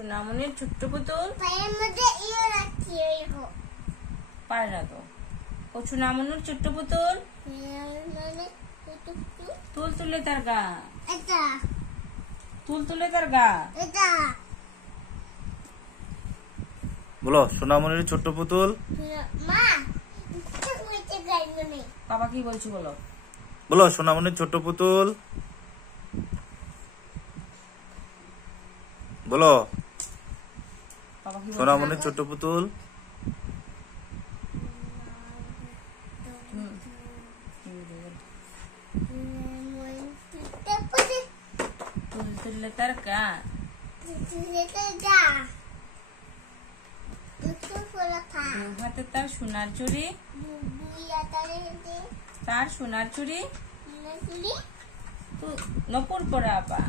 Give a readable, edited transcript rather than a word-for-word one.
সোনামণির ছোট্ট পুতুল পায়ের মধ্যে ইয়ে রাখছি পারে না তো। ও সোনামণির ছোট্ট পুতুল তুল তুলে তার গা, এটা তুল তুলে তার গা। এটা বলো সোনামণির ছোট্ট পুতুল। মা হইতে গাইব নেই। বাবা কি বলছো বলো? বলো সোনামণির ছোট্ট পুতুল। বলো বাবা কি বলছো? সোনামণির ছোট্ট পুতুল। তুল তুলে তার গা, হাতে তার সোনার চুড়ি, তার সোনার চুড়ি নপুর পরা আপা।